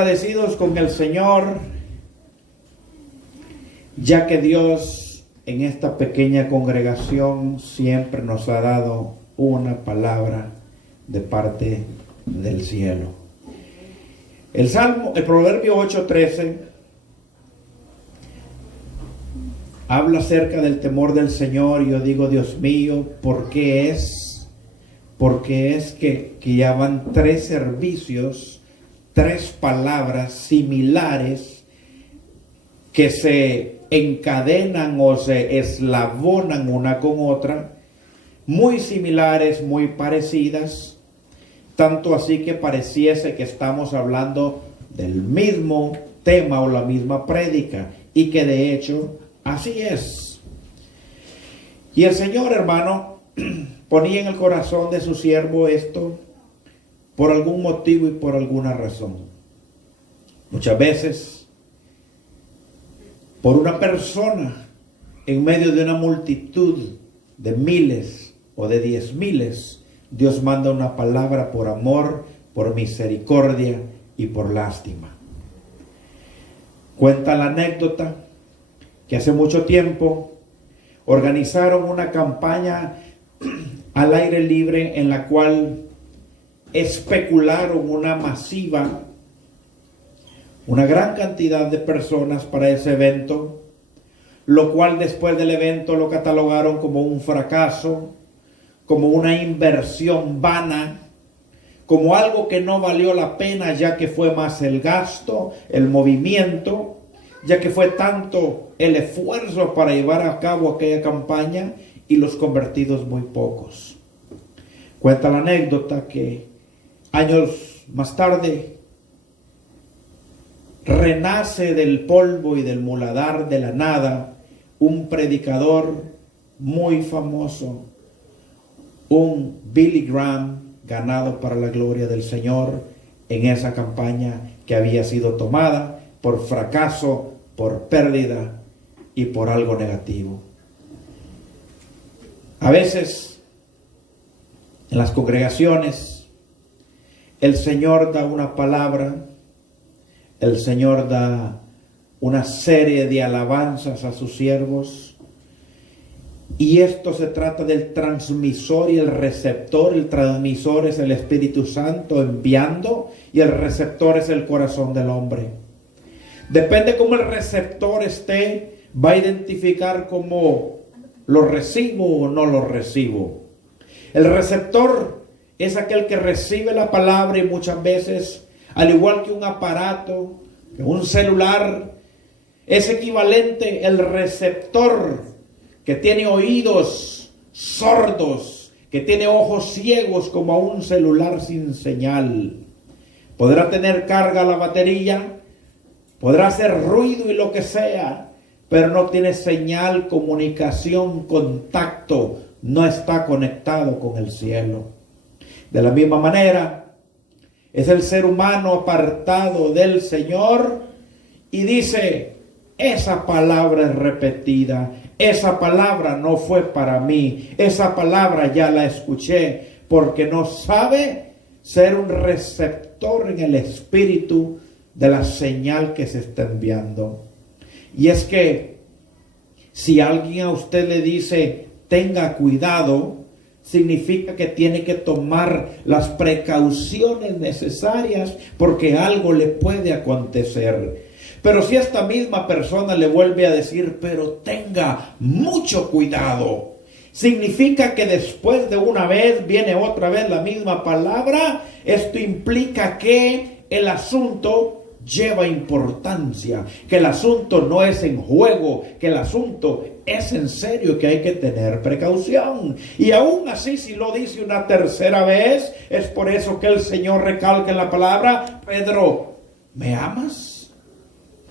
Agradecidos con el Señor, ya que Dios en esta pequeña congregación siempre nos ha dado una palabra de parte del cielo. El Proverbio 8:13 habla acerca del temor del Señor. Y yo digo, Dios mío, ¿por qué es? Porque es que ya van 3 servicios, 3 palabras similares que se encadenan o se eslabonan una con otra, muy similares, muy parecidas, tanto así que pareciese que estamos hablando del mismo tema o la misma prédica, y que de hecho así es. Y el Señor, hermano, ponía en el corazón de su siervo esto por algún motivo y por alguna razón. Muchas veces, por una persona en medio de una multitud de miles o de 10,000, Dios manda una palabra por amor, por misericordia y por lástima. Cuenta la anécdota que hace mucho tiempo organizaron una campaña al aire libre en la cual especularon una gran cantidad de personas para ese evento, lo cual después del evento lo catalogaron como un fracaso, como una inversión vana, como algo que no valió la pena, ya que fue más el gasto, el movimiento, ya que fue tanto el esfuerzo para llevar a cabo aquella campaña y los convertidos muy pocos. Cuenta la anécdota que años más tarde renace del polvo y del muladar de la nada un predicador muy famoso, un Billy Graham, ganado para la gloria del Señor en esa campaña que había sido tomada por fracaso, por pérdida y por algo negativo. A veces en las congregaciones el Señor da una palabra, el Señor da una serie de alabanzas a sus siervos, y esto se trata del transmisor y el receptor. El transmisor es el Espíritu Santo enviando, y el receptor es el corazón del hombre. Depende cómo el receptor esté, va a identificar cómo lo recibo o no lo recibo. El receptor es aquel que recibe la palabra, y muchas veces, al igual que un aparato, que un celular, es equivalente el receptor que tiene oídos sordos, que tiene ojos ciegos, como a un celular sin señal. Podrá tener carga la batería, podrá hacer ruido y lo que sea, pero no tiene señal, comunicación, contacto, no está conectado con el cielo. De la misma manera, es el ser humano apartado del Señor y dice, esa palabra es repetida, esa palabra no fue para mí, esa palabra ya la escuché, porque no sabe ser un receptor en el espíritu de la señal que se está enviando. Y es que si alguien a usted le dice, tenga cuidado, significa que tiene que tomar las precauciones necesarias, porque algo le puede acontecer. Pero si esta misma persona le vuelve a decir, pero tenga mucho cuidado, significa que después de una vez viene otra vez la misma palabra. Esto implica que el asunto lleva importancia, que el asunto no es en juego, que el asunto es en serio, que hay que tener precaución. Y aún así, si lo dice una tercera vez, es por eso que el Señor recalca en la palabra, Pedro, ¿me amas?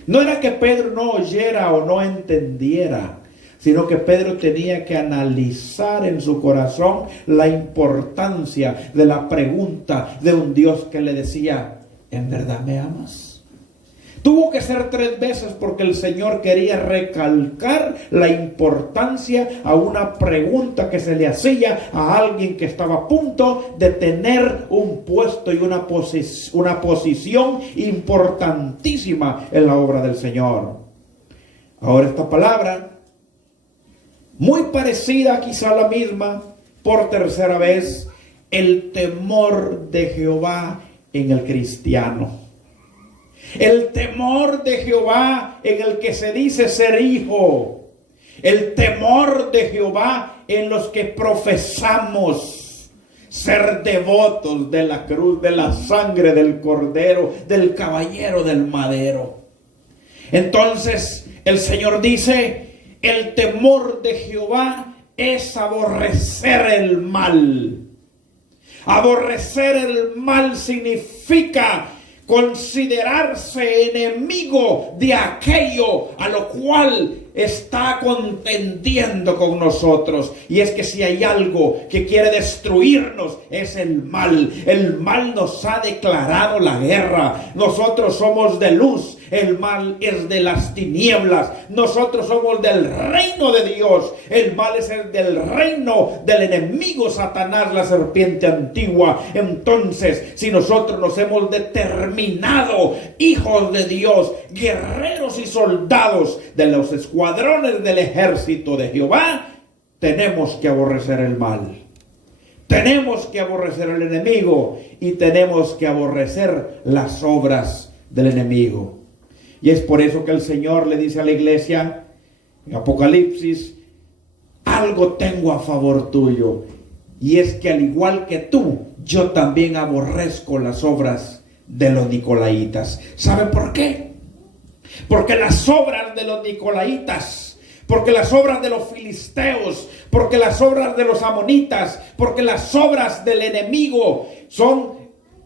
No era que Pedro no oyera o no entendiera, sino que Pedro tenía que analizar en su corazón la importancia de la pregunta de un Dios que le decía, ¿en verdad me amas? Tuvo que ser 3 veces porque el Señor quería recalcar la importancia a una pregunta que se le hacía a alguien que estaba a punto de tener un puesto y una posición importantísima en la obra del Señor. Ahora esta palabra, muy parecida, quizá la misma, por tercera vez, el temor de Jehová en el cristiano. El temor de Jehová en el que se dice ser hijo. El temor de Jehová en los que profesamos ser devotos de la cruz, de la sangre del Cordero, del Caballero del Madero. Entonces el Señor dice, el temor de Jehová es aborrecer el mal. Aborrecer el mal significa considerarse enemigo de aquello a lo cual está contendiendo con nosotros. Y es que si hay algo que quiere destruirnos es el mal. El mal nos ha declarado la guerra. Nosotros somos de luz, el mal es de las tinieblas. Nosotros somos del reino de Dios, el mal es el del reino del enemigo Satanás, la serpiente antigua. Entonces, si nosotros nos hemos determinado hijos de Dios, guerreros y soldados de los escuadrones del ejército de Jehová, tenemos que aborrecer el mal. Tenemos que aborrecer al enemigo y tenemos que aborrecer las obras del enemigo. Y es por eso que el Señor le dice a la iglesia en Apocalipsis, algo tengo a favor tuyo, y es que al igual que tú, yo también aborrezco las obras de los nicolaitas. ¿Sabe por qué? Porque las obras de los nicolaitas, porque las obras de los filisteos, porque las obras de los amonitas, porque las obras del enemigo son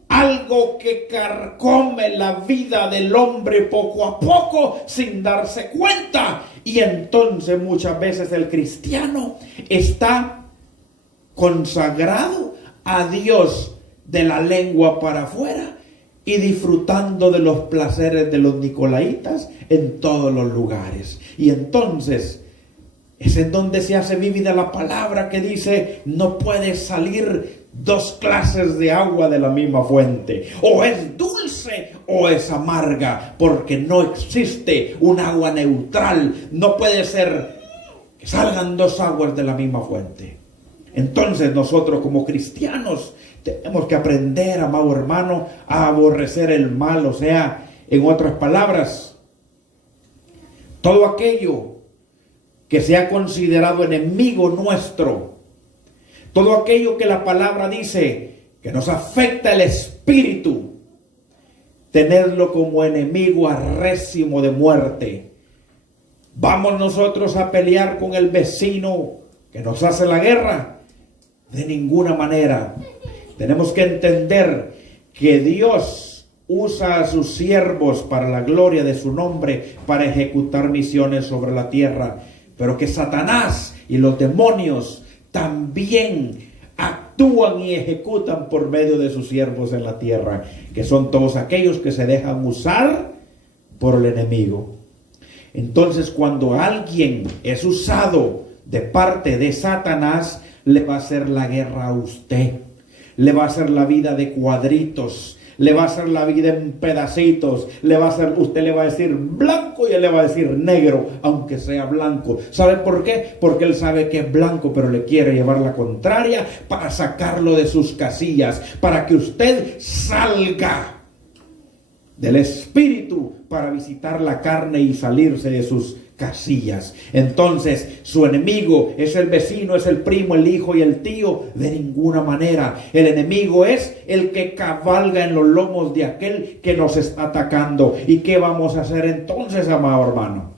algo que carcome la vida del hombre poco a poco sin darse cuenta. Y entonces muchas veces el cristiano está consagrado a Dios de la lengua para afuera y disfrutando de los placeres de los nicolaitas en todos los lugares. Y entonces es en donde se hace vívida la palabra que dice, no puede salir 2 clases de agua de la misma fuente. O es dulce o es amarga, porque no existe un agua neutral. No puede ser que salgan 2 aguas de la misma fuente. Entonces nosotros como cristianos tenemos que aprender, amado hermano, a aborrecer el mal. O sea, en otras palabras, todo aquello que sea considerado enemigo nuestro, todo aquello que la palabra dice que nos afecta el espíritu, tenerlo como enemigo arrésimo de muerte. ¿Vamos nosotros a pelear con el vecino que nos hace la guerra? De ninguna manera. Tenemos que entender que Dios usa a sus siervos para la gloria de su nombre, para ejecutar misiones sobre la tierra, pero que Satanás y los demonios también actúan y ejecutan por medio de sus siervos en la tierra, que son todos aquellos que se dejan usar por el enemigo. Entonces, cuando alguien es usado de parte de Satanás, le va a hacer la guerra a usted, le va a hacer la vida de cuadritos, le va a hacer la vida en pedacitos, usted le va a decir blanco y él le va a decir negro, aunque sea blanco. ¿Sabe por qué? Porque él sabe que es blanco, pero le quiere llevar la contraria para sacarlo de sus casillas, para que usted salga del espíritu para visitar la carne y salirse de sus casillas. Entonces su enemigo es el vecino, es el primo, el hijo y el tío. De ninguna manera. El enemigo es el que cabalga en los lomos de aquel que nos está atacando. ¿Y qué vamos a hacer entonces, amado hermano?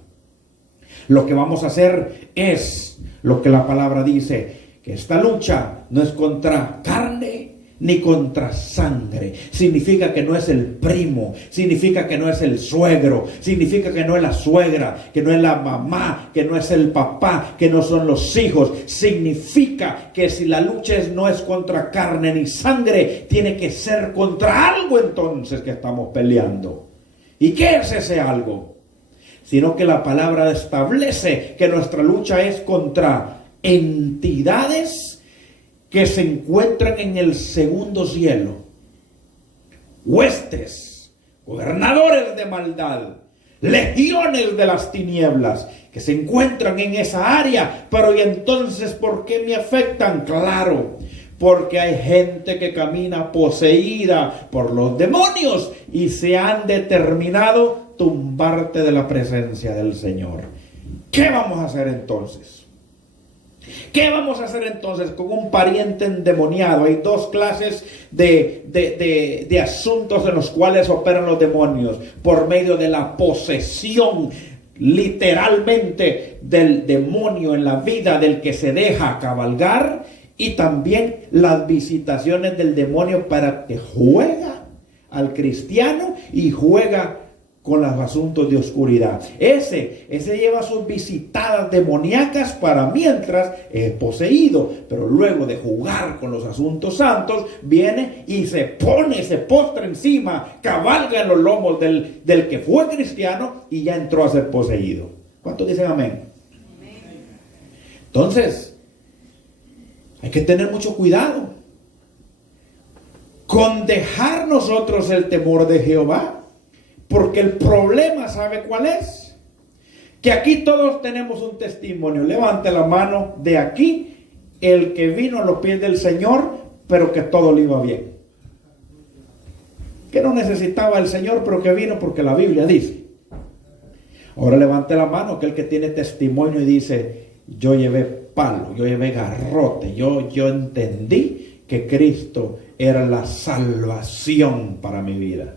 Lo que vamos a hacer es lo que la palabra dice, que esta lucha no es contra carne ni contra sangre. Significa que no es el primo, significa que no es el suegro, significa que no es la suegra, que no es la mamá, que no es el papá, que no son los hijos. Significa que si la lucha no es contra carne ni sangre, tiene que ser contra algo entonces que estamos peleando. ¿Y qué es ese algo? Sino que la palabra establece que nuestra lucha es contra entidades que se encuentran en el segundo cielo, huestes, gobernadores de maldad, legiones de las tinieblas que se encuentran en esa área. Pero ¿y entonces por qué me afectan? Claro, porque hay gente que camina poseída por los demonios y se han determinado tumbarte de la presencia del Señor. ¿Qué vamos a hacer entonces? ¿Qué vamos a hacer entonces con un pariente endemoniado? Hay dos clases de asuntos en los cuales operan los demonios: por medio de la posesión literalmente del demonio en la vida del que se deja cabalgar, y también las visitaciones del demonio para que juega al cristiano y juega con los asuntos de oscuridad. Ese lleva sus visitadas demoníacas para mientras es poseído, pero luego de jugar con los asuntos santos, viene y se postra encima, cabalga en los lomos del que fue cristiano y ya entró a ser poseído. ¿Cuántos dicen amén? Entonces, hay que tener mucho cuidado con dejar nosotros el temor de Jehová. Porque el problema, ¿sabe cuál es? Que aquí todos tenemos un testimonio. Levante la mano de aquí, el que vino a los pies del Señor, pero que todo le iba bien. Que no necesitaba el Señor, pero que vino porque la Biblia dice. Ahora levante la mano aquel que tiene testimonio y dice: yo llevé palo, yo llevé garrote, yo entendí que Cristo era la salvación para mi vida.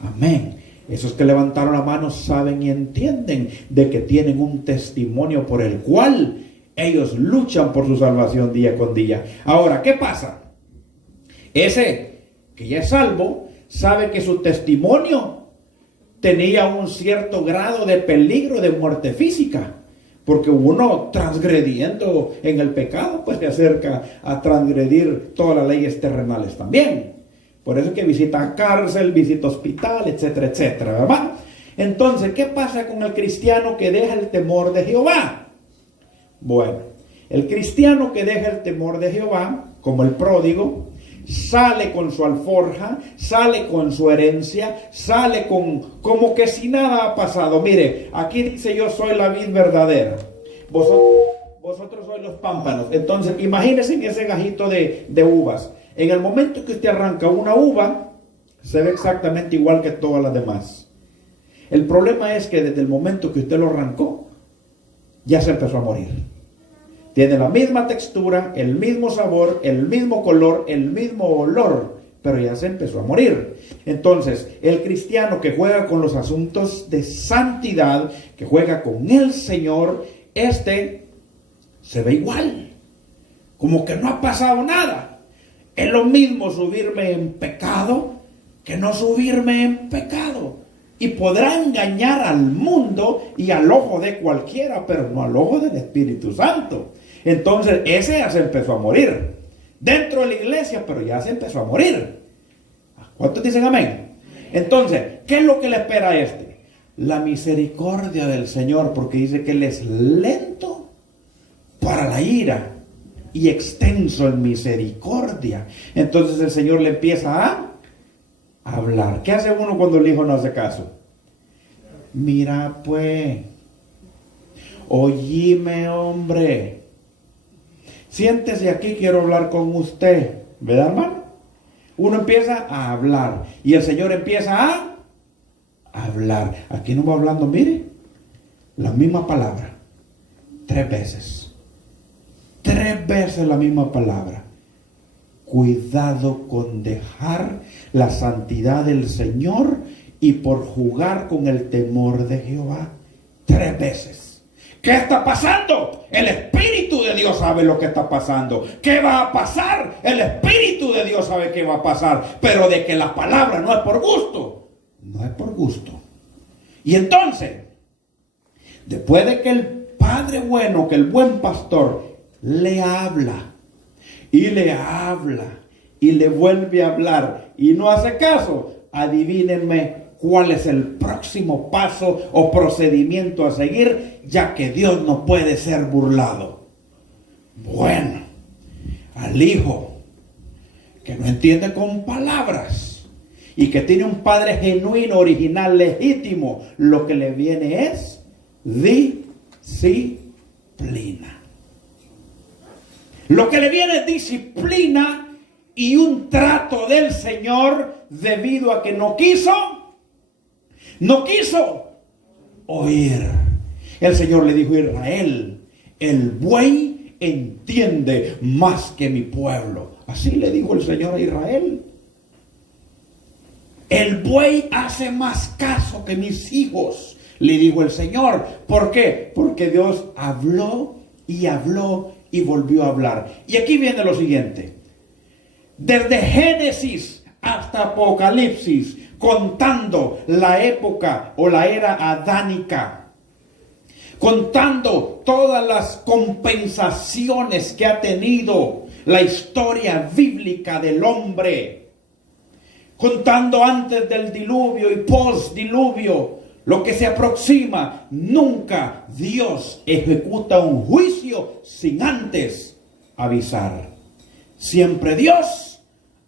Amén. Esos que levantaron la mano saben y entienden de que tienen un testimonio por el cual ellos luchan por su salvación día con día. Ahora, ¿qué pasa? Ese que ya es salvo sabe que su testimonio tenía un cierto grado de peligro de muerte física. Porque uno transgrediendo en el pecado pues se acerca a transgredir todas las leyes terrenales también. Por eso es que visita cárcel, visita hospital, etcétera, etcétera, ¿verdad? Entonces, ¿qué pasa con el cristiano que deja el temor de Jehová? Bueno, el cristiano que deja el temor de Jehová, como el pródigo, sale con su alforja, sale con su herencia, sale como que si nada ha pasado. Mire, aquí dice: yo soy la vid verdadera, vosotros sois los pámpanos. Entonces, imagínense en ese gajito de uvas. En el momento que usted arranca una uva, se ve exactamente igual que todas las demás. El problema es que desde el momento que usted lo arrancó, ya se empezó a morir. Tiene la misma textura, el mismo sabor, el mismo color, el mismo olor, pero ya se empezó a morir. Entonces, el cristiano que juega con los asuntos de santidad, que juega con el Señor, se ve igual, como que no ha pasado nada. Es lo mismo subirme en pecado que no subirme en pecado. Y podrá engañar al mundo y al ojo de cualquiera, pero no al ojo del Espíritu Santo. Entonces, ese ya se empezó a morir. Dentro de la iglesia, pero ya se empezó a morir. ¿Cuántos dicen amén? Entonces, ¿qué es lo que le espera a este? La misericordia del Señor, porque dice que Él es lento para la ira y extenso en misericordia. Entonces el Señor le empieza a hablar. ¿Qué hace uno cuando el hijo no hace caso? Mira pues, oíme hombre, siéntese aquí, quiero hablar con usted, ¿verdad, hermano? Uno empieza a hablar y el Señor empieza a hablar. Aquí no va hablando, mire, la misma palabra 3 veces. 3 veces la misma palabra. Cuidado con dejar la santidad del Señor y por jugar con el temor de Jehová. 3 veces. ¿Qué está pasando? El Espíritu de Dios sabe lo que está pasando. ¿Qué va a pasar? El Espíritu de Dios sabe qué va a pasar. Pero de que la palabra no es por gusto, no es por gusto. Y entonces, después de que el Padre bueno, que el buen pastor le habla y le habla y le vuelve a hablar y no hace caso, adivínenme cuál es el próximo paso o procedimiento a seguir, ya que Dios no puede ser burlado. Bueno, al hijo que no entiende con palabras y que tiene un padre genuino, original, legítimo, lo que le viene es disciplina. Lo que le viene es disciplina y un trato del Señor debido a que no quiso oír. El Señor le dijo a Israel: el buey entiende más que mi pueblo. Así le dijo el Señor a Israel. El buey hace más caso que mis hijos, le dijo el Señor. ¿Por qué? Porque Dios habló y habló y volvió a hablar. Y aquí viene lo siguiente. Desde Génesis hasta Apocalipsis, contando la época o la era adánica, contando todas las compensaciones que ha tenido la historia bíblica del hombre, contando antes del diluvio y post-diluvio, lo que se aproxima, nunca Dios ejecuta un juicio sin antes avisar. Siempre Dios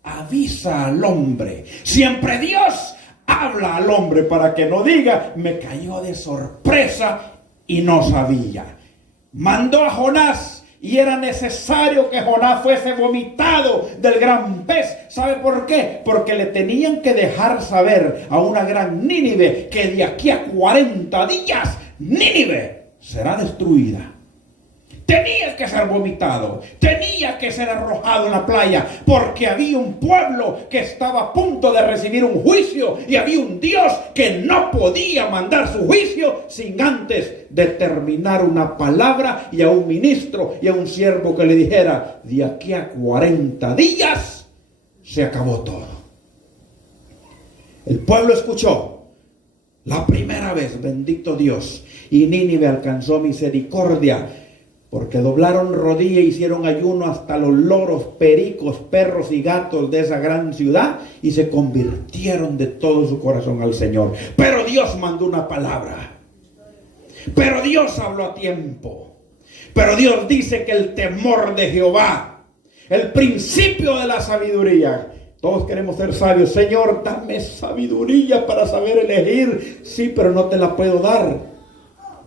avisa al hombre. Siempre Dios habla al hombre para que no diga: me cayó de sorpresa y no sabía. Mandó a Jonás y era necesario que Jonás fuese vomitado del gran pez. ¿Sabe por qué? Porque le tenían que dejar saber a una gran Nínive que de aquí a 40 días Nínive será destruida. Tenía que ser vomitado, tenía que ser arrojado en la playa, porque había un pueblo que estaba a punto de recibir un juicio y había un Dios que no podía mandar su juicio sin antes determinar una palabra y a un ministro y a un siervo que le dijera: de aquí a 40 días se acabó todo. El pueblo escuchó la primera vez, bendito Dios, y Nínive alcanzó misericordia, porque doblaron rodilla e hicieron ayuno hasta los loros, pericos, perros y gatos de esa gran ciudad y se convirtieron de todo su corazón al Señor. Pero Dios mandó una palabra. Pero Dios habló a tiempo. Pero Dios dice que el temor de Jehová, el principio de la sabiduría. Todos queremos ser sabios. Señor, dame sabiduría para saber elegir. Sí, pero no te la puedo dar.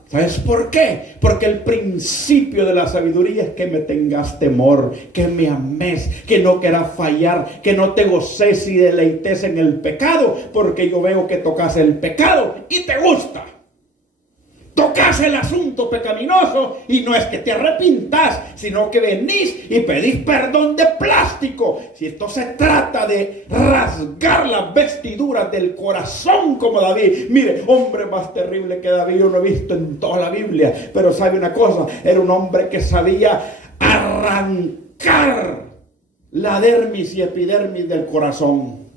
¿Sabes por qué? Porque el principio de la sabiduría es que me tengas temor, que me ames, que no quieras fallar, que no te goces y deleites en el pecado, porque yo veo que tocas el pecado y te gusta. Tocas el asunto pecaminoso y no es que te arrepintas, sino que venís y pedís perdón de plástico. Si esto se trata de rasgar las vestiduras del corazón como David. Mire, hombre más terrible que David yo lo he visto en toda la Biblia. Pero sabe una cosa, era un hombre que sabía arrancar la dermis y epidermis del corazón.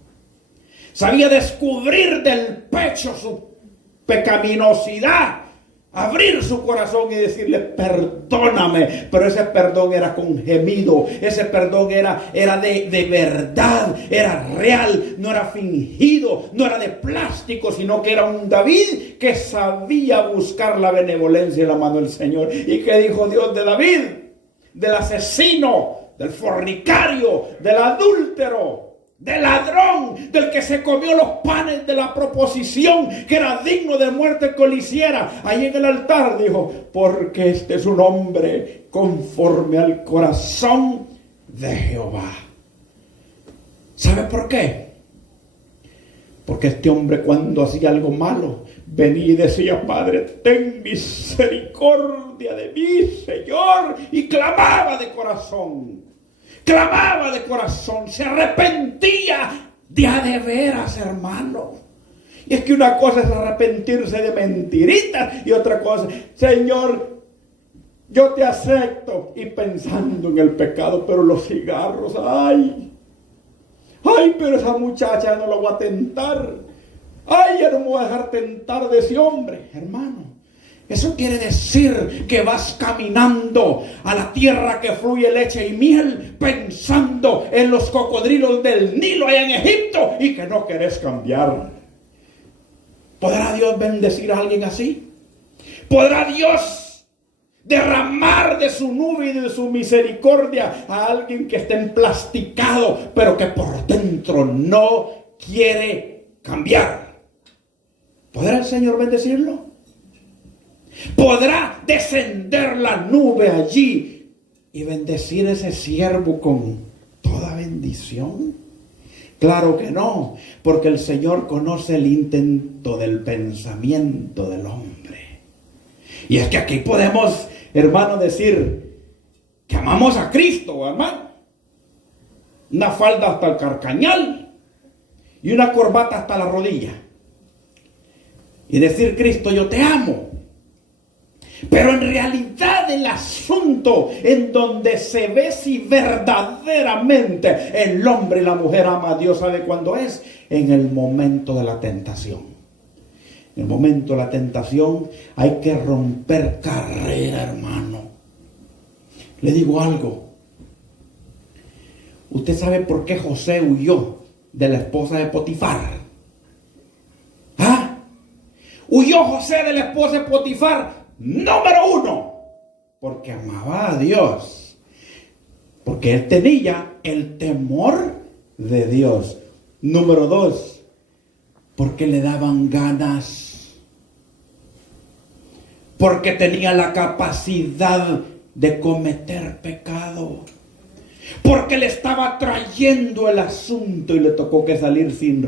Sabía descubrir del pecho su pecaminosidad. Abrir su corazón y decirle: perdóname. Pero ese perdón era con gemido. Ese perdón era de verdad. Era real. No era fingido. No era de plástico. Sino que era un David que sabía buscar la benevolencia y la mano del Señor. ¿Y qué dijo Dios de David? Del asesino, del fornicario, del adúltero, del ladrón, del que se comió los panes de la proposición, que era digno de muerte que lo hiciera. Ahí en el altar dijo: porque este es un hombre conforme al corazón de Jehová. ¿Sabe por qué? Porque este hombre, cuando hacía algo malo, venía y decía: Padre, ten misericordia de mí, Señor. Y clamaba de corazón. Clamaba de corazón, se arrepentía de veras, hermano. Y es que una cosa es arrepentirse de mentiritas y otra cosa: Señor, yo te acepto, y pensando en el pecado. Pero los cigarros, ay, pero esa muchacha no la voy a tentar. Ay, ya no me voy a dejar tentar de ese hombre, hermano. Eso quiere decir que vas caminando a la tierra que fluye leche y miel, pensando en los cocodrilos del Nilo allá en Egipto, y que no querés cambiar. ¿Podrá Dios bendecir a alguien así? ¿Podrá Dios derramar de su nube y de su misericordia a alguien que esté emplasticado, pero que por dentro no quiere cambiar? ¿Podrá el Señor bendecirlo? ¿Podrá descender la nube allí y bendecir a ese siervo con toda bendición? Claro que no, porque el Señor conoce el intento del pensamiento del hombre. Y es que aquí podemos, hermano, decir que amamos a Cristo, hermano. Una falda hasta el carcañal y una corbata hasta la rodilla. Y decir, Cristo, yo te amo. Pero en realidad el asunto en donde se ve si verdaderamente el hombre y la mujer ama a Dios, ¿sabe cuándo es? En el momento de la tentación. En el momento de la tentación hay que romper carrera, hermano. Le digo algo. ¿Usted sabe por qué José huyó de la esposa de Potifar? ¿Ah? Huyó José de la esposa de Potifar. Número uno, porque amaba a Dios, porque él tenía el temor de Dios. Número dos, porque le daban ganas, porque tenía la capacidad de cometer pecado, porque le estaba trayendo el asunto y le tocó que salir sin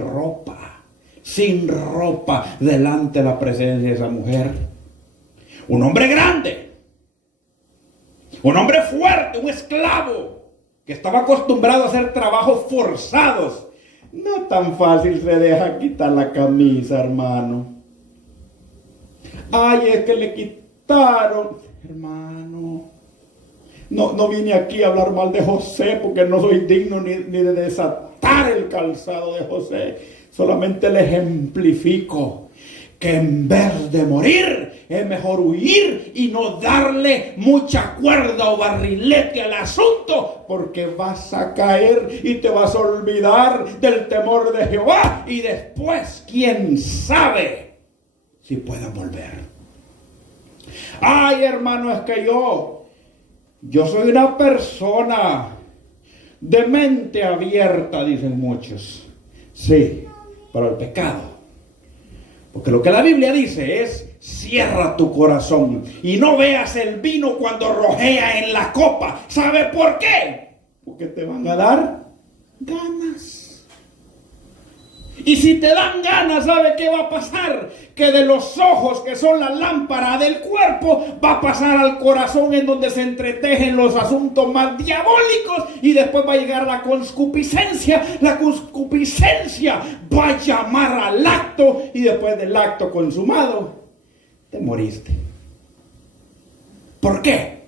ropa delante de la presencia de esa mujer. Un hombre grande, un hombre fuerte, un esclavo que estaba acostumbrado a hacer trabajos forzados. No tan fácil se deja quitar la camisa, hermano. Ay, es que le quitaron. Hermano, no vine aquí a hablar mal de José porque no soy digno ni de desatar el calzado de José. Solamente le ejemplifico que en vez de morir, es mejor huir y no darle mucha cuerda o barrilete al asunto, porque vas a caer y te vas a olvidar del temor de Jehová, y después, quién sabe si puedan volver. Ay, hermano, es que yo soy una persona de mente abierta, dicen muchos. Sí, para el pecado. Porque lo que la Biblia dice es, cierra tu corazón y no veas el vino cuando rojea en la copa. ¿Sabe por qué? Porque te van a dar ganas. Y si te dan ganas, ¿sabe qué va a pasar? Que de los ojos, que son la lámpara del cuerpo, va a pasar al corazón, en donde se entretejen los asuntos más diabólicos, y después va a llegar la concupiscencia. La concupiscencia va a llamar al acto, y después del acto consumado, te moriste. ¿Por qué?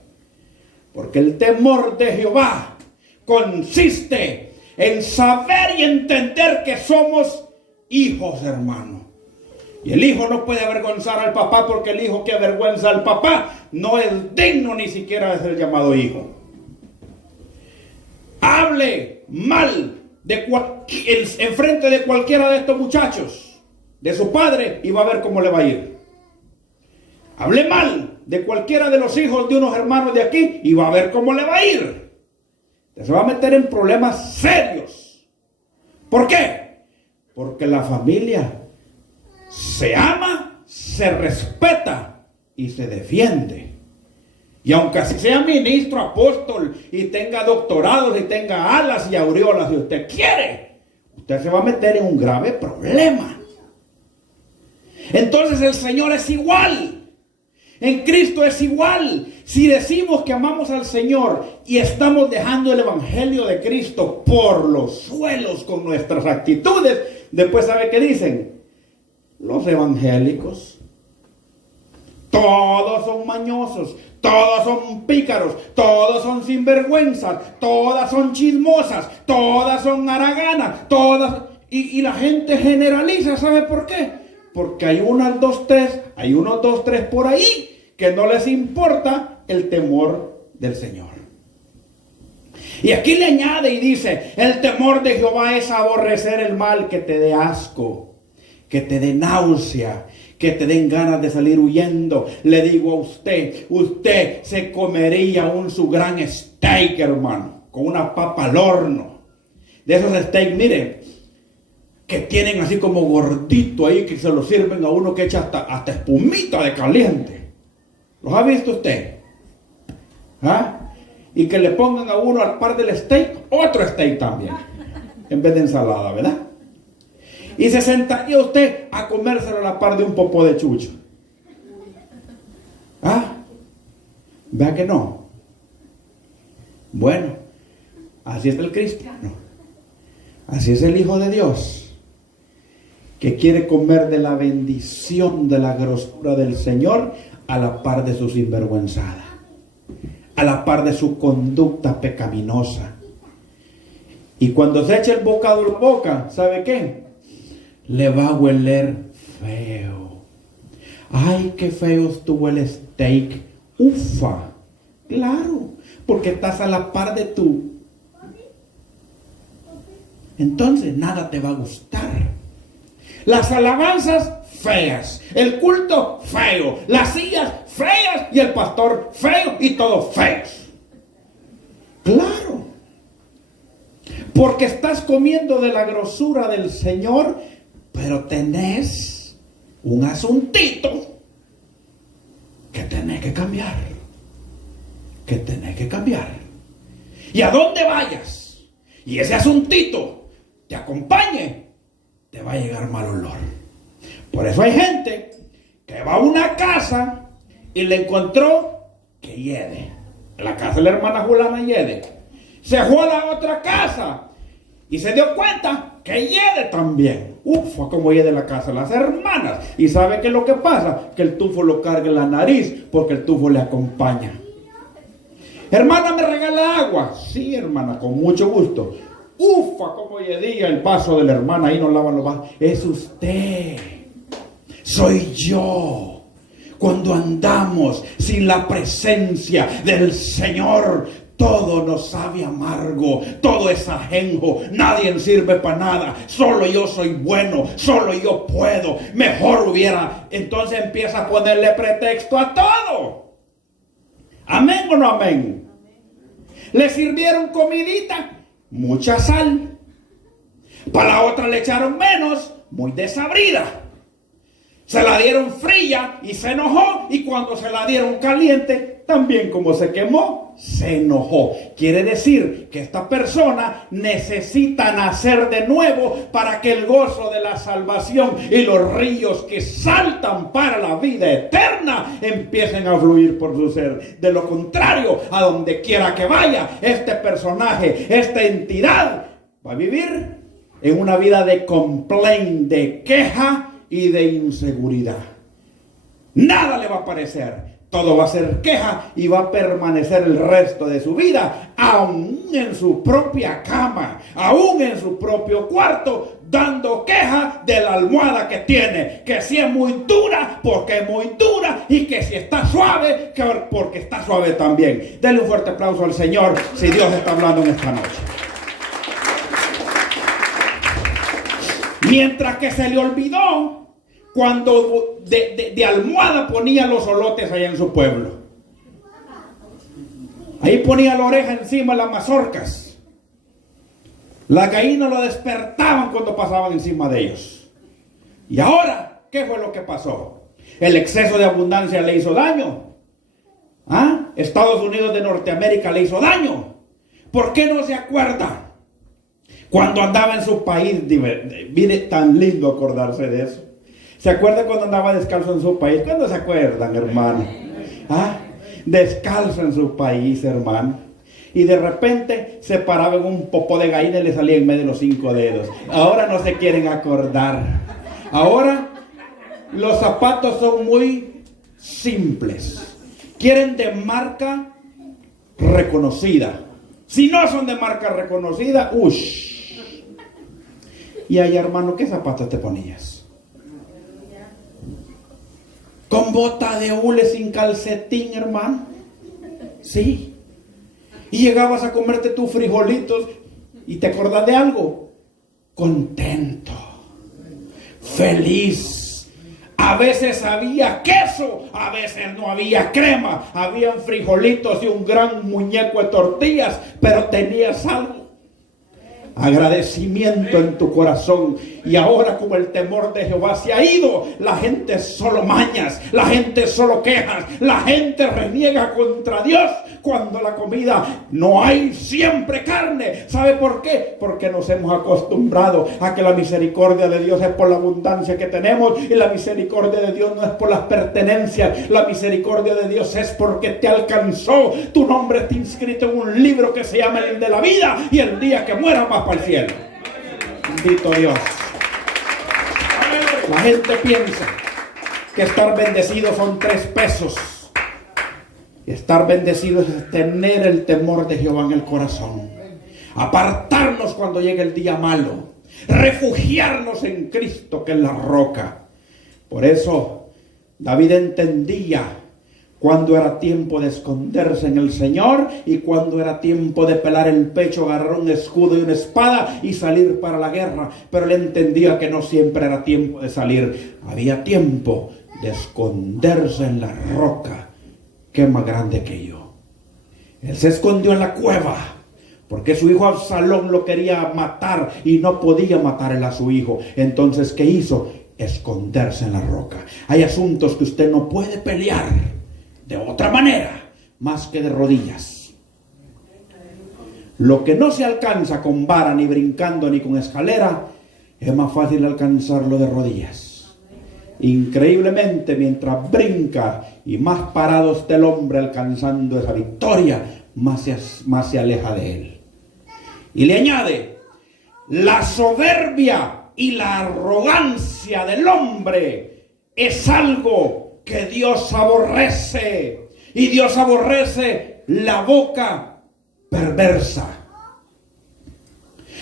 Porque el temor de Jehová consiste en saber y entender que somos hijos, hermano. Y el hijo no puede avergonzar al papá, porque el hijo que avergüenza al papá no es digno ni siquiera de ser llamado hijo. Hable mal en frente de cualquiera de estos muchachos, de su padre, y va a ver cómo le va a ir. Hable mal de cualquiera de los hijos de unos hermanos de aquí, y va a ver cómo le va a ir. Se va a meter en problemas serios. ¿Por qué? Porque la familia se ama, se respeta y se defiende. Y aunque así sea ministro, apóstol, y tenga doctorados, y tenga alas y aureolas, si usted quiere, usted se va a meter en un grave problema. Entonces el Señor es igual. En Cristo es igual. Si decimos que amamos al Señor y estamos dejando el evangelio de Cristo por los suelos con nuestras actitudes, después ¿sabe qué dicen? Los evangélicos, todos son mañosos, todos son pícaros, todos son sinvergüenzas, todas son chismosas, todas son haraganas, todas... Y la gente generaliza. ¿Sabe por qué? Porque hay unos dos, tres por ahí que no les importa el temor del Señor. Y aquí le añade y dice, el temor de Jehová es aborrecer el mal, que te dé asco, que te dé náusea, que te den ganas de salir huyendo. Le digo a usted, usted se comería su gran steak, hermano, con una papa al horno. De esos steaks, mire, que tienen así como gordito ahí, que se lo sirven a uno que echa hasta espumita de caliente. ¿Los ha visto usted? ¿Ah? Y que le pongan a uno al par del steak, otro steak también, en vez de ensalada, ¿verdad? Y se sentaría usted a comérselo a la par de un popó de chucho. ¿Ah? ¿Vea que no? Bueno, así es el cristiano. Así es el Hijo de Dios, que quiere comer de la bendición, de la grosura del Señor, a la par de su sinvergüenzada, a la par de su conducta pecaminosa. Y cuando se echa el bocado en la boca, ¿sabe qué? Le va a hueler feo. Ay, qué feo estuvo el steak. Ufa. Claro, porque estás a la par de tú. Entonces nada te va a gustar. Las alabanzas feas, el culto feo, las sillas feas y el pastor feo y todos feos. Claro, porque estás comiendo de la grosura del Señor, pero tenés un asuntito que tenés que cambiar. Que tenés que cambiar. Y a dónde vayas y ese asuntito te acompañe, te va a llegar mal olor. Por eso hay gente que va a una casa y le encontró que hiede. En la casa de la hermana Julana hiede. Se fue a la otra casa y se dio cuenta que hiede también. Ufa, como hiede la casa de las hermanas. Y sabe que lo que pasa, que el tufo lo carga en la nariz, porque el tufo le acompaña. Hermana, ¿me regala agua? Sí, hermana, con mucho gusto. Ufa, como hiedía el vaso de la hermana, ahí no lavan los vasos. Es usted, soy yo. Cuando andamos sin la presencia del Señor, todo nos sabe amargo, todo es ajenjo, nadie sirve para nada, solo yo soy bueno, solo yo puedo, mejor hubiera. Entonces empieza a ponerle pretexto a todo. ¿Amén o no amén? Le sirvieron comidita, mucha sal. Para la otra le echaron menos, muy desabrida. Se la dieron fría y se enojó. Y cuando se la dieron caliente, también como se quemó, se enojó. Quiere decir que esta persona necesita nacer de nuevo para que el gozo de la salvación y los ríos que saltan para la vida eterna empiecen a fluir por su ser. De lo contrario, a donde quiera que vaya, este personaje, esta entidad, va a vivir en una vida de complaint, de queja y de inseguridad. Nada le va a parecer. Todo va a ser queja y va a permanecer el resto de su vida, aún en su propia cama, aún en su propio cuarto, dando queja de la almohada que tiene, que si es muy dura, porque es muy dura, y que si está suave, porque está suave también. Denle un fuerte aplauso al Señor si Dios está hablando en esta noche. Mientras que se le olvidó cuando de almohada ponía los olotes allá en su pueblo. Ahí ponía la oreja encima de las mazorcas. Las gallinas lo despertaban cuando pasaban encima de ellos. Y ahora, ¿qué fue lo que pasó? El exceso de abundancia le hizo daño. ¿Ah? Estados Unidos de Norteamérica le hizo daño. ¿Por qué no se acuerda? Cuando andaba en su país, mire, tan lindo acordarse de eso. ¿Se acuerda cuando andaba descalzo en su país? ¿Cuándo se acuerdan, hermano? ¿Ah? Descalzo en su país, hermano. Y de repente se paraba en un popó de gallina y le salía en medio de los 5 dedos. Ahora no se quieren acordar. Ahora los zapatos son muy simples. Quieren de marca reconocida. Si no son de marca reconocida, ¡ush! Y ahí, hermano, ¿qué zapatos te ponías? Con bota de hule sin calcetín, hermano. Sí. Y llegabas a comerte tus frijolitos y te acordás de algo. Contento. feliz. A veces había queso, a veces no había crema, habían frijolitos y un gran muñeco de tortillas, pero tenías algo. Agradecimiento en tu corazón. Y ahora, como el temor de Jehová se ha ido, la gente solo mañas, la gente solo quejas, la gente reniega contra Dios cuando la comida no hay siempre carne. ¿Sabe por qué? Porque nos hemos acostumbrado a que la misericordia de Dios es por la abundancia que tenemos, y la misericordia de Dios no es por las pertenencias. La misericordia de Dios es porque te alcanzó. Tu nombre está inscrito en un libro que se llama el de la vida, y el día que mueras vas para el cielo. Bendito Dios. La gente piensa que estar bendecido son 3 pesos. Y estar bendecido es tener el temor de Jehová en el corazón. Apartarnos cuando llegue el día malo. Refugiarnos en Cristo, que es la roca. Por eso David entendía cuando era tiempo de esconderse en el Señor y cuando era tiempo de pelar el pecho, agarrar un escudo y una espada y salir para la guerra. Pero él entendía que no siempre era tiempo de salir. Había tiempo de esconderse en la roca, que es más grande que yo. Él se escondió en la cueva porque su hijo Absalón lo quería matar y no podía matar él a su hijo. Entonces, ¿qué hizo? Esconderse en la roca. Hay asuntos que usted no puede pelear de otra manera más que de rodillas. Lo que no se alcanza con vara, ni brincando, ni con escalera, es más fácil alcanzarlo de rodillas. Increíblemente, mientras brinca y más parado está el hombre alcanzando esa victoria, más se aleja de él. Y le añade: la soberbia y la arrogancia del hombre es algo que Dios aborrece, y Dios aborrece la boca perversa.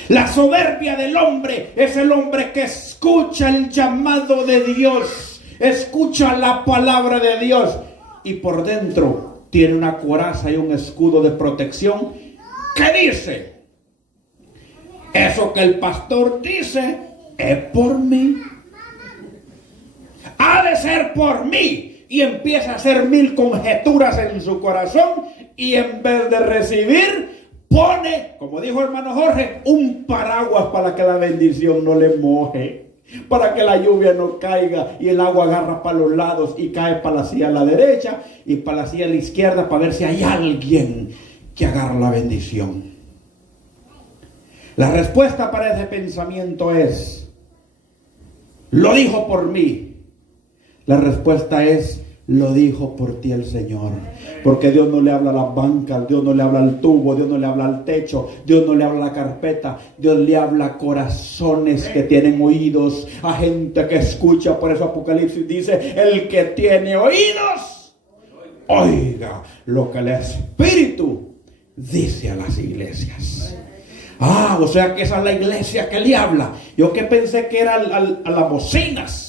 La soberbia del hombre es el hombre que escucha el llamado de Dios, escucha la palabra de Dios y por dentro tiene una coraza y un escudo de protección que dice: eso que el pastor dice es por mí. Ha de ser por mí. Y empieza a hacer 1000 conjeturas en su corazón, y en vez de recibir, pone, como dijo hermano Jorge, un paraguas para que la bendición no le moje, para que la lluvia no caiga y el agua agarra para los lados y cae para la silla a la derecha y para la silla a la izquierda, para ver si hay alguien que agarra la bendición. La respuesta para ese pensamiento es: lo dijo por mí. La respuesta es: lo dijo por ti el Señor. Porque Dios no le habla a las bancas, Dios no le habla al tubo, Dios no le habla al techo, Dios no le habla a la carpeta, Dios le habla a corazones que tienen oídos, a gente que escucha. Por eso Apocalipsis dice: el que tiene oídos, oiga lo que el Espíritu dice a las iglesias. O sea que esa es la iglesia que le habla. Yo que pensé que era a las bocinas.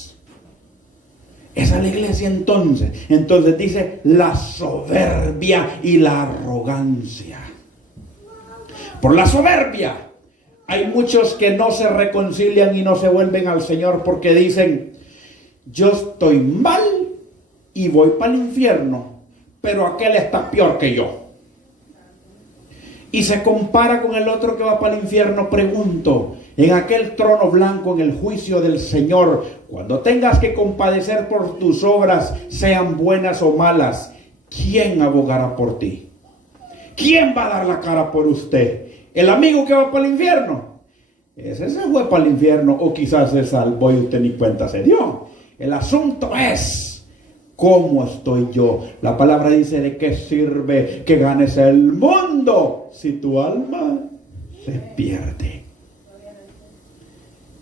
Esa es la iglesia entonces. Entonces dice: la soberbia y la arrogancia. Por la soberbia hay muchos que no se reconcilian y no se vuelven al Señor porque dicen: yo estoy mal y voy para el infierno, pero aquel está peor que yo. Y se compara con el otro que va para el infierno. Pregunto: en aquel trono blanco, en el juicio del Señor, cuando tengas que compadecer por tus obras, sean buenas o malas, ¿quién abogará por ti? ¿Quién va a dar la cara por usted? ¿El amigo que va para el infierno? Ese se fue para el infierno, o quizás se salvó y usted ni cuenta se dio. El asunto es: ¿cómo estoy yo? La palabra dice: ¿de qué sirve que ganes el mundo si tu alma se pierde?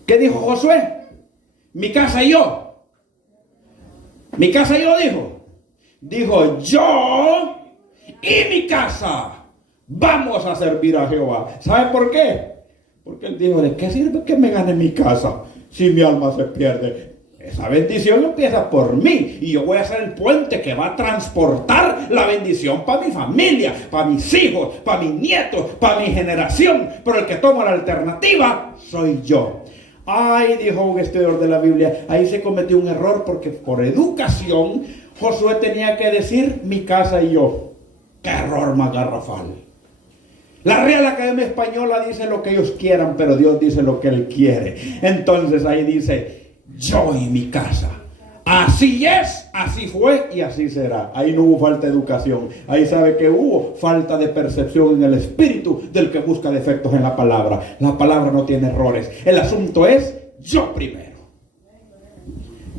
¿Qué dijo Josué? Mi casa y yo. Mi casa y yo dijo: yo y mi casa vamos a servir a Jehová. ¿Sabe por qué? Porque él dijo: ¿de qué sirve que me gane mi casa si mi alma se pierde? Esa bendición empieza por mí, y yo voy a ser el puente que va a transportar la bendición para mi familia, para mis hijos, para mis nietos, para mi generación. Pero el que toma la alternativa soy yo. Ay, dijo un estudiador de la Biblia, ahí se cometió un error porque por educación Josué tenía que decir mi casa y yo. ¡Qué error más garrafal! La Real Academia Española dice lo que ellos quieran, pero Dios dice lo que Él quiere. Entonces ahí dice, yo y mi casa. Así es, así fue y así será. Ahí no hubo falta de educación. Ahí sabe que hubo falta de percepción en el espíritu del que busca defectos en la palabra. La palabra no tiene errores. El asunto es yo primero.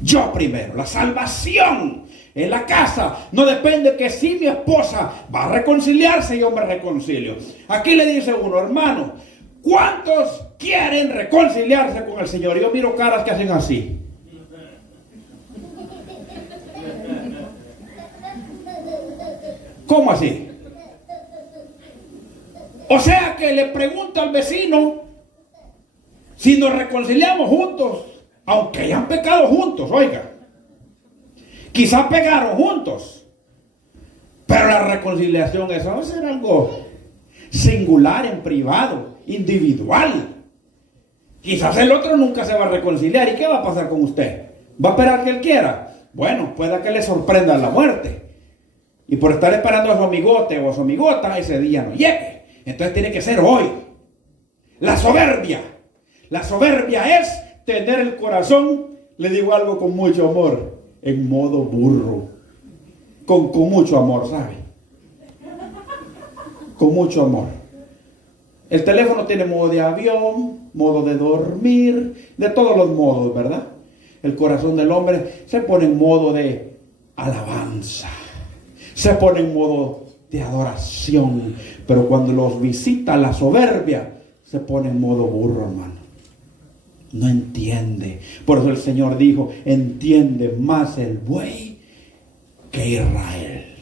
Yo primero. La salvación en la casa no depende que si mi esposa va a reconciliarse, yo me reconcilio. Aquí le dice uno, hermano, ¿cuántos quieren reconciliarse con el Señor? Y yo miro caras que hacen así. ¿Cómo así? O sea que le pregunta al vecino si nos reconciliamos juntos, aunque hayan pecado juntos, oiga. Quizás pecaron juntos, pero la reconciliación, eso va a ser algo singular, en privado, individual. Quizás el otro nunca se va a reconciliar. ¿Y qué va a pasar con usted? ¿Va a esperar que él quiera? Bueno, pueda que le sorprenda la muerte. Y por estar esperando a su amigote o a su amigota, ese día no llegue. Entonces tiene que ser hoy. La soberbia. La soberbia es tener el corazón, le digo algo con mucho amor, en modo burro. Con mucho amor, ¿sabe? Con mucho amor. El teléfono tiene modo de avión, modo de dormir, de todos los modos, ¿verdad? El corazón del hombre se pone en modo de alabanza. Se pone en modo de adoración. Pero cuando los visita la soberbia, se pone en modo burro, hermano. No entiende. Por eso el Señor dijo, entiende más el buey que Israel.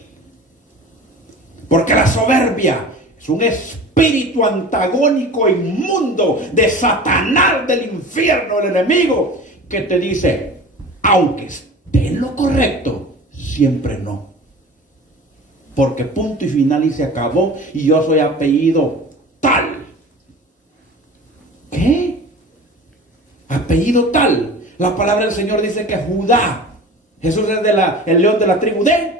Porque la soberbia es un espíritu antagónico, inmundo, de Satanás, del infierno, el enemigo, que te dice, aunque esté en lo correcto, siempre no. Porque punto y final y se acabó y yo soy apellido tal. ¿Qué? Apellido tal. La palabra del Señor dice que Judá. Jesús es el león de la tribu de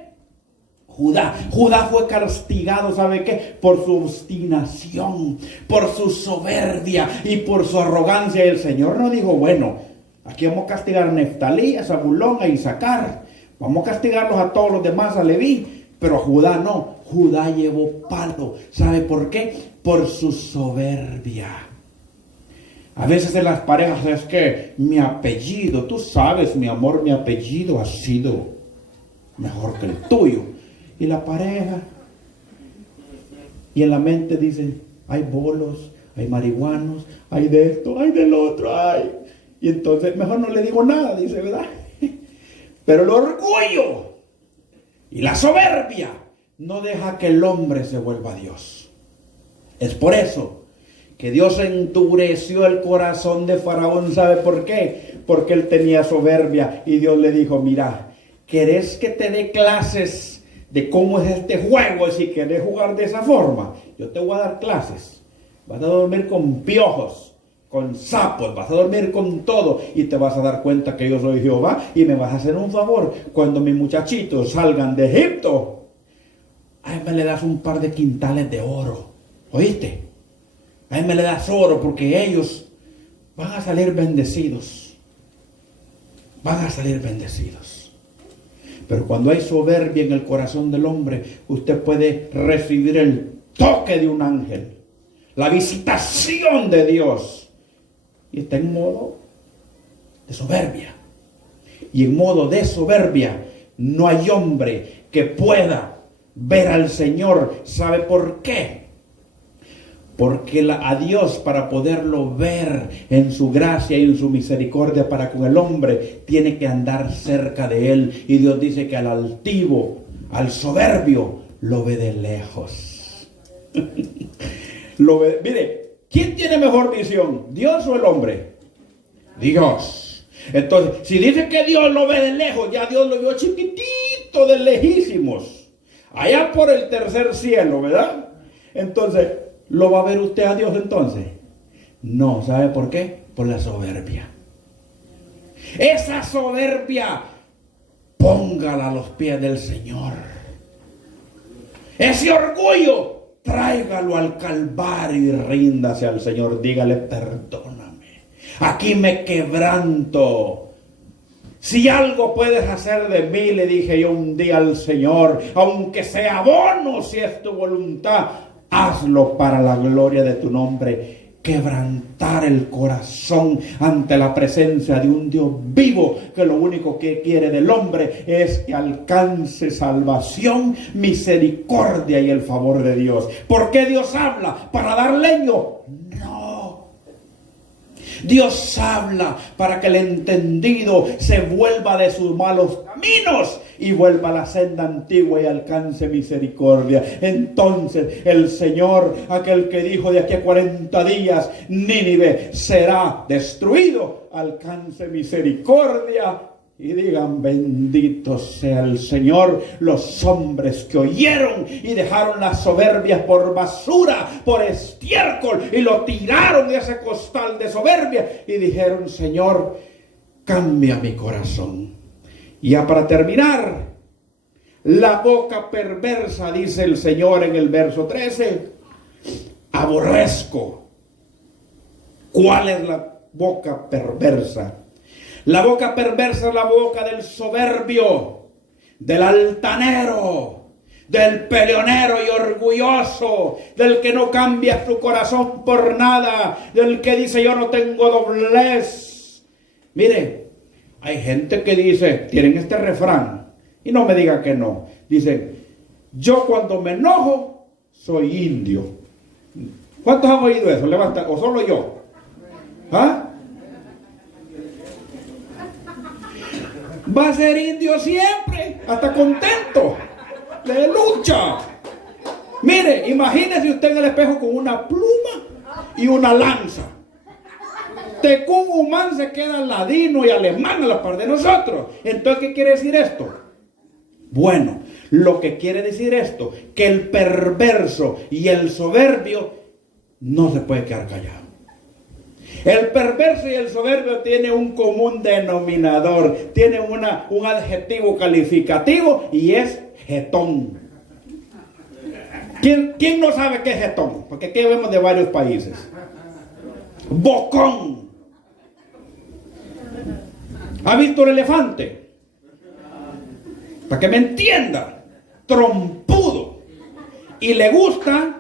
Judá. Judá fue castigado, ¿sabe qué? Por su obstinación, por su soberbia y por su arrogancia. Y el Señor no dijo, bueno, aquí vamos a castigar a Neftalí, a Zabulón, a Isaacar. Vamos a castigarlos a todos los demás, a Leví. Pero a Judá no. Judá llevó palo. ¿Sabe por qué? Por su soberbia. A veces en las parejas es que mi apellido, tú sabes, mi amor, mi apellido ha sido mejor que el tuyo. Y la pareja, y en la mente dice, hay bolos, hay marihuanos, hay de esto, hay del otro, hay. Y entonces mejor no le digo nada, dice, ¿verdad? Pero el orgullo y la soberbia no deja que el hombre se vuelva a Dios. Es por eso que Dios endureció el corazón de Faraón. ¿Sabe por qué? Porque él tenía soberbia y Dios le dijo, mira, ¿querés que te dé clases de cómo es este juego? Si querés jugar de esa forma, yo te voy a dar clases. Vas a dormir con piojos, con sapos, vas a dormir con todo y te vas a dar cuenta que yo soy Jehová y me vas a hacer un favor. Cuando mis muchachitos salgan de Egipto, ahí me le das un par de quintales de oro. ¿Oíste? Ahí me le das oro porque ellos van a salir bendecidos. Van a salir bendecidos. Pero cuando hay soberbia en el corazón del hombre, usted puede recibir el toque de un ángel, la visitación de Dios, y está en modo de soberbia. Y en modo de soberbia no hay hombre que pueda ver al Señor. ¿Sabe por qué? Porque a Dios, para poderlo ver en su gracia y en su misericordia para con el hombre, tiene que andar cerca de él. Y Dios dice que al altivo, al soberbio, lo ve de lejos. Lo ve, mire, ¿quién tiene mejor visión? ¿Dios o el hombre? Dios. Entonces, si dice que Dios lo ve de lejos, ya Dios lo vio chiquitito, de lejísimos, allá por el tercer cielo, ¿verdad? Entonces, ¿lo va a ver usted a Dios entonces? No, ¿sabe por qué? por la soberbia. Esa soberbia, póngala a los pies del Señor. Ese orgullo, tráigalo al Calvario y ríndase al Señor. Dígale, perdóname, aquí me quebranto. Si algo puedes hacer de mí, le dije yo un día al Señor, aunque sea abono, si es tu voluntad, hazlo para la gloria de tu nombre. Quebrantar el corazón ante la presencia de un Dios vivo, que lo único que quiere del hombre es que alcance salvación, misericordia y el favor de Dios. ¿Por qué Dios habla? ¿Para dar leño? No. Dios habla para que el entendido se vuelva de sus malos caminos y vuelva a la senda antigua y alcance misericordia. Entonces el Señor, aquel que dijo de aquí a 40 días Nínive será destruido, alcance misericordia. Y digan, bendito sea el Señor, los hombres que oyeron y dejaron las soberbias por basura, por estiércol, y lo tiraron de ese costal de soberbia y dijeron, Señor, cambia mi corazón. Y ya para terminar, la boca perversa, dice el Señor en el verso 13, aborrezco. ¿Cuál es la boca perversa? La boca perversa es la boca del soberbio, del altanero, del peleonero y orgulloso, del que no cambia su corazón por nada, del que dice yo no tengo doblez. Mire, hay gente que dice, tienen este refrán, y no me digan que no, dicen, yo cuando me enojo soy indio. ¿Cuántos han oído eso? Levanta, o solo yo. ¿Ah? Va a ser indio siempre, hasta contento, de lucha. Mire, imagínese usted en el espejo con una pluma y una lanza. Tecún humán se queda ladino y alemán a la par de nosotros. Entonces, ¿qué quiere decir esto? Bueno, lo que quiere decir esto, que el perverso y el soberbio no se puede quedar callado. El perverso y el soberbio tienen un común denominador, tienen un adjetivo calificativo y es jetón. ¿Quién no sabe qué es jetón? Porque aquí vemos de varios países. Bocón. ¿Ha visto el elefante? Para que me entienda, trompudo. Y le gusta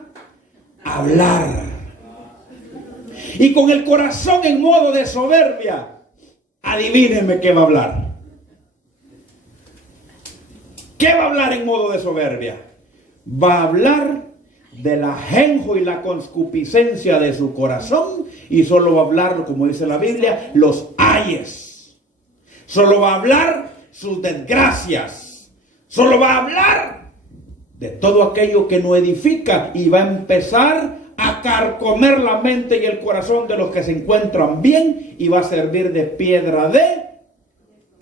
hablar. Y con el corazón en modo de soberbia, adivínenme qué va a hablar. ¿Qué va a hablar en modo de soberbia? Va a hablar del ajenjo y la concupiscencia de su corazón, y solo va a hablar, como dice la Biblia, los ayes. Solo va a hablar sus desgracias. Solo va a hablar de todo aquello que no edifica, y va a empezar a carcomer la mente y el corazón de los que se encuentran bien, y va a servir de piedra de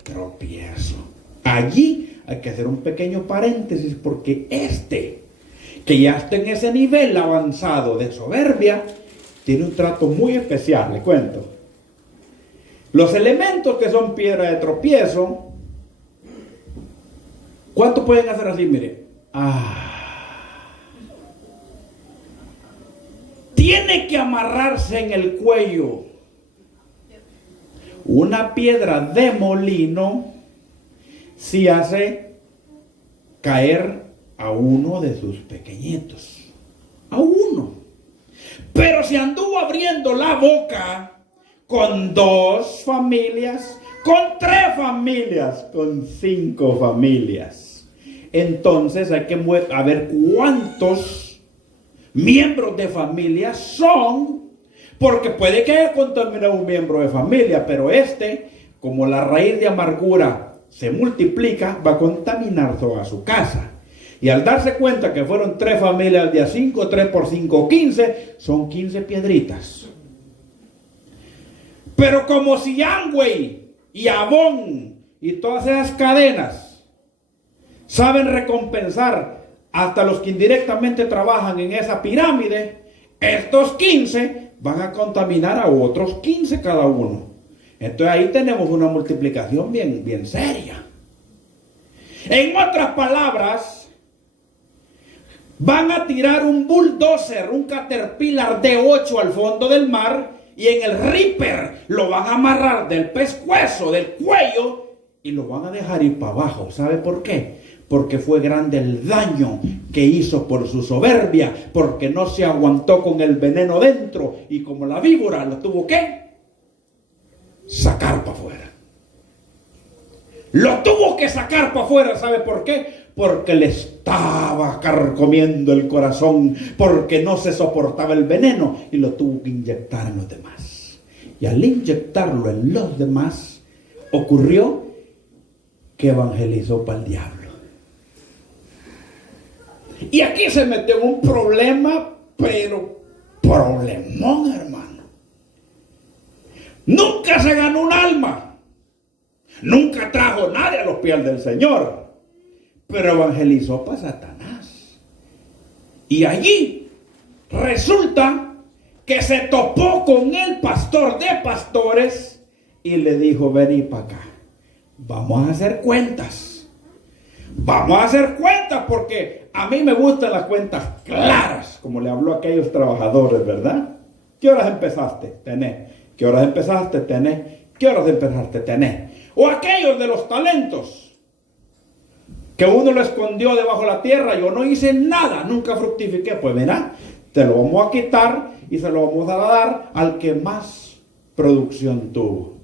tropiezo. Allí hay que hacer un pequeño paréntesis, porque que ya está en ese nivel avanzado de soberbia, tiene un trato muy especial, le cuento. Los elementos que son piedra de tropiezo, ¿cuánto pueden hacer así? Mire, tiene que amarrarse en el cuello una piedra de molino si hace caer a uno de sus pequeñitos. A uno. Pero si anduvo abriendo la boca con 2 familias, con 3 familias, con 5 familias, entonces hay que ver cuántos miembros de familia son, porque puede que haya contaminado un miembro de familia, pero como la raíz de amargura se multiplica, va a contaminar toda su casa. Y al darse cuenta que fueron 3 familias al día 5, 3 por 5, 15, son 15 piedritas. Pero como si Amway y Avon y todas esas cadenas saben recompensar hasta los que indirectamente trabajan en esa pirámide, estos 15 van a contaminar a otros 15 cada uno. Entonces ahí tenemos una multiplicación bien seria. En otras palabras, van a tirar un bulldozer, un caterpillar de 8 al fondo del mar, y en el ripper lo van a amarrar del pescuezo, del cuello, y lo van a dejar ir para abajo. ¿Sabe por qué? Porque fue grande el daño que hizo por su soberbia, porque no se aguantó con el veneno dentro, y como la víbora lo tuvo que sacar para afuera. Lo tuvo que sacar para afuera. ¿Sabe por qué? Porque le estaba carcomiendo el corazón, porque no se soportaba el veneno, y lo tuvo que inyectar en los demás. Y al inyectarlo en los demás, ocurrió que evangelizó para el diablo. Y aquí se metió en un problema, pero problemón, hermano. Nunca se ganó un alma, nunca trajo nadie a los pies del Señor, pero evangelizó para Satanás. Y allí resulta que se topó con el pastor de pastores y le dijo: vení para acá, vamos a hacer cuentas. Vamos a hacer cuentas, porque a mí me gustan las cuentas claras, como le habló a aquellos trabajadores, ¿verdad? ¿Qué horas empezaste? Tenés. ¿Qué horas empezaste? Tenés. ¿Qué horas empezaste? Tenés. O aquellos de los talentos, que uno lo escondió debajo de la tierra. Yo no hice nada, nunca fructifiqué. Pues mira, te lo vamos a quitar y se lo vamos a dar al que más producción tuvo.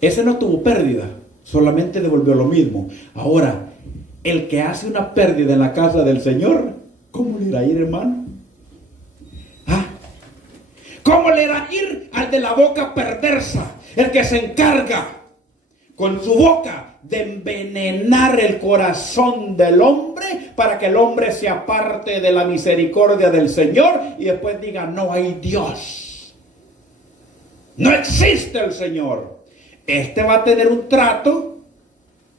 Ese no tuvo pérdida, solamente devolvió lo mismo. Ahora, el que hace una pérdida en la casa del Señor, ¿cómo le irá a ir, hermano? ¿Cómo le irá a ir al de la boca perversa? El que se encarga con su boca de envenenar el corazón del hombre para que el hombre se aparte de la misericordia del Señor y después diga: no hay Dios, no existe el Señor. Este va a tener un trato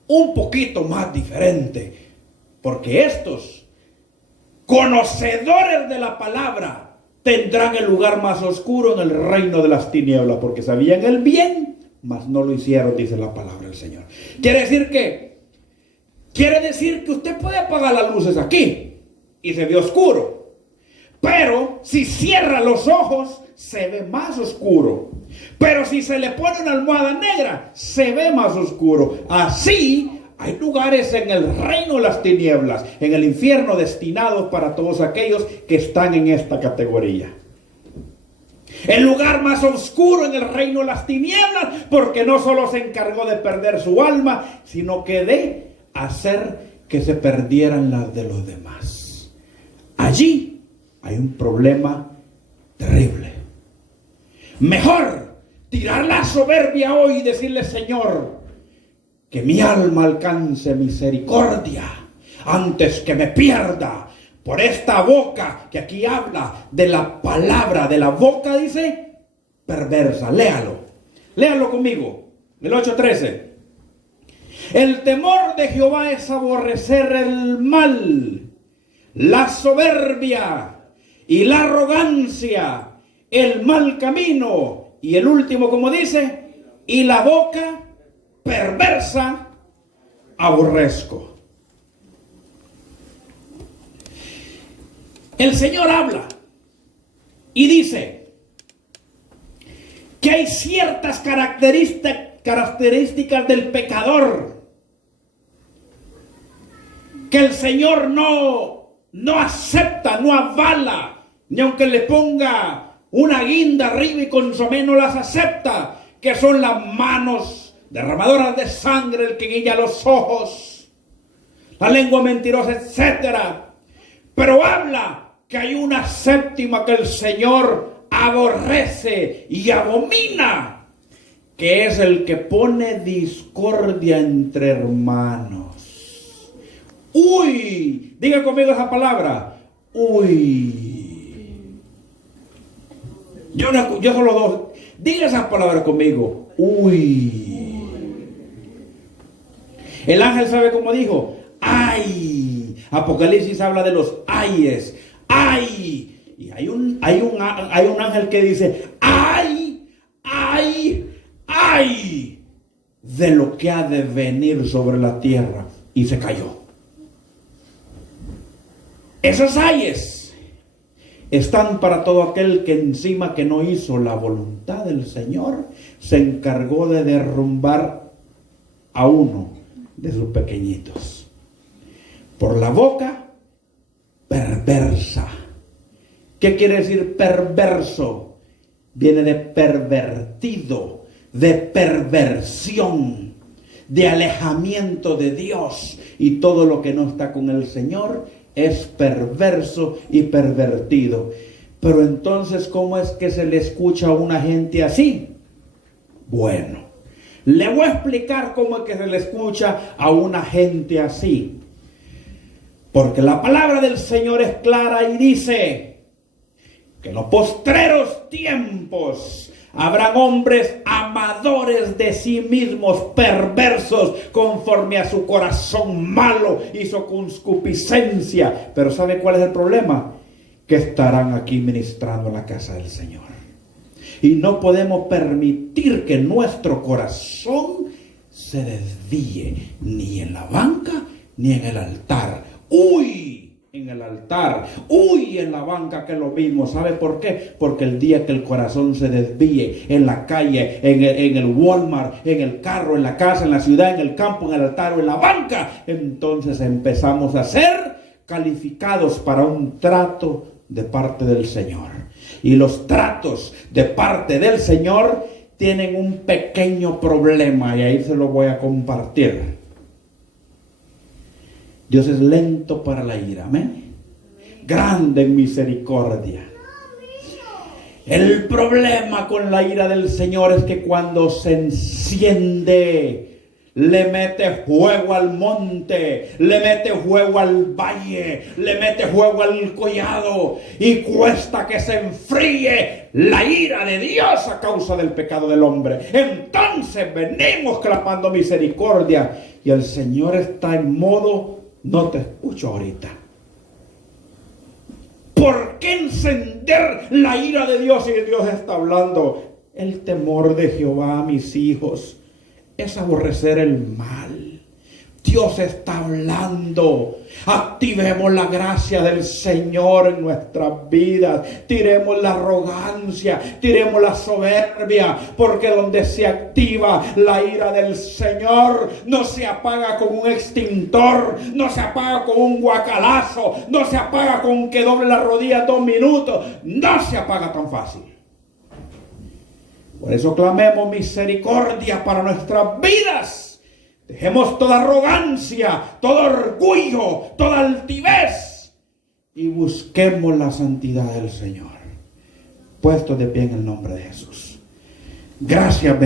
un poquito más diferente, porque estos conocedores de la palabra tendrán el lugar más oscuro en el reino de las tinieblas, porque sabían el bien, mas no lo hicieron, dice la palabra del Señor. Quiere decir que usted puede apagar las luces aquí y se ve oscuro, pero si cierra los ojos se ve más oscuro. Pero si se le pone una almohada negra, se ve más oscuro. Así hay lugares en el reino de las tinieblas, en el infierno, destinados para todos aquellos que están en esta categoría. El lugar más oscuro en el reino de las tinieblas, porque no solo se encargó de perder su alma, sino que de hacer que se perdieran las de los demás. Allí hay un problema terrible. Mejor tirar la soberbia hoy y decirle: Señor, que mi alma alcance misericordia antes que me pierda por esta boca que aquí habla de la palabra, de la boca, dice, perversa. Léalo conmigo, el 8:13. El temor de Jehová es aborrecer el mal, la soberbia y la arrogancia, el mal camino, y el último, como dice, y la boca perversa aborrezco. El Señor habla y dice que hay ciertas características del pecador que el Señor no acepta, no avala, ni aunque le ponga una guinda arriba y consomé no las acepta, que son las manos derramadoras de sangre, el que guilla los ojos, la lengua mentirosa, etcétera. Pero habla que hay una séptima que el Señor aborrece y abomina, que es el que pone discordia entre hermanos. Uy, diga conmigo esa palabra. Uy. Yo solo dos. Diga esa palabra conmigo. Uy. El ángel, ¿sabe cómo dijo? ¡Ay! Apocalipsis habla de los ayes. ¡Ay! Y hay un ángel que dice, ¡ay, ay, ay! De lo que ha de venir sobre la tierra. Y se cayó. Esas ayes están para todo aquel que encima que no hizo la voluntad del Señor, se encargó de derrumbar a uno de sus pequeñitos. Por la boca perversa. ¿Qué quiere decir perverso? Viene de pervertido, de perversión, de alejamiento de Dios. Y todo lo que no está con el Señor es perverso y pervertido. Pero entonces, ¿cómo es que se le escucha a una gente así? Bueno, le voy a explicar cómo es que se le escucha a una gente así. Porque la palabra del Señor es clara y dice que en los postreros tiempos habrán hombres amadores de sí mismos, perversos, conforme a su corazón malo y su concupiscencia. Pero ¿sabe cuál es el problema? Que estarán aquí ministrando en la casa del Señor. Y no podemos permitir que nuestro corazón se desvíe, ni en la banca, ni en el altar. ¡Uy! En el altar, ¡uy! En la banca, que es lo mismo. ¿Sabe por qué? Porque el día que el corazón se desvíe, en la calle, en el Walmart, en el carro, en la casa, en la ciudad, en el campo, en el altar o en la banca, entonces empezamos a ser calificados para un trato de parte del Señor. Y los tratos de parte del Señor tienen un pequeño problema, y ahí se lo voy a compartir. Dios es lento para la ira, amén. Grande en misericordia. El problema con la ira del Señor es que cuando se enciende, le mete fuego al monte, le mete fuego al valle, le mete fuego al collado, y cuesta que se enfríe la ira de Dios a causa del pecado del hombre. Entonces venimos clamando misericordia, y el Señor está en modo: no te escucho ahorita. ¿Por qué encender la ira de Dios si Dios está hablando? El temor de Jehová, mis hijos, es aborrecer el mal. Dios está hablando. Activemos la gracia del Señor en nuestras vidas. Tiremos la arrogancia, tiremos la soberbia, porque donde se activa la ira del Señor, no se apaga con un extintor, no se apaga con un guacalazo, no se apaga con que doble la rodilla 2 minutos, no se apaga tan fácil. Por eso clamemos misericordia para nuestras vidas. Dejemos toda arrogancia, todo orgullo, toda altivez, y busquemos la santidad del Señor. Puesto de pie en el nombre de Jesús. Gracias.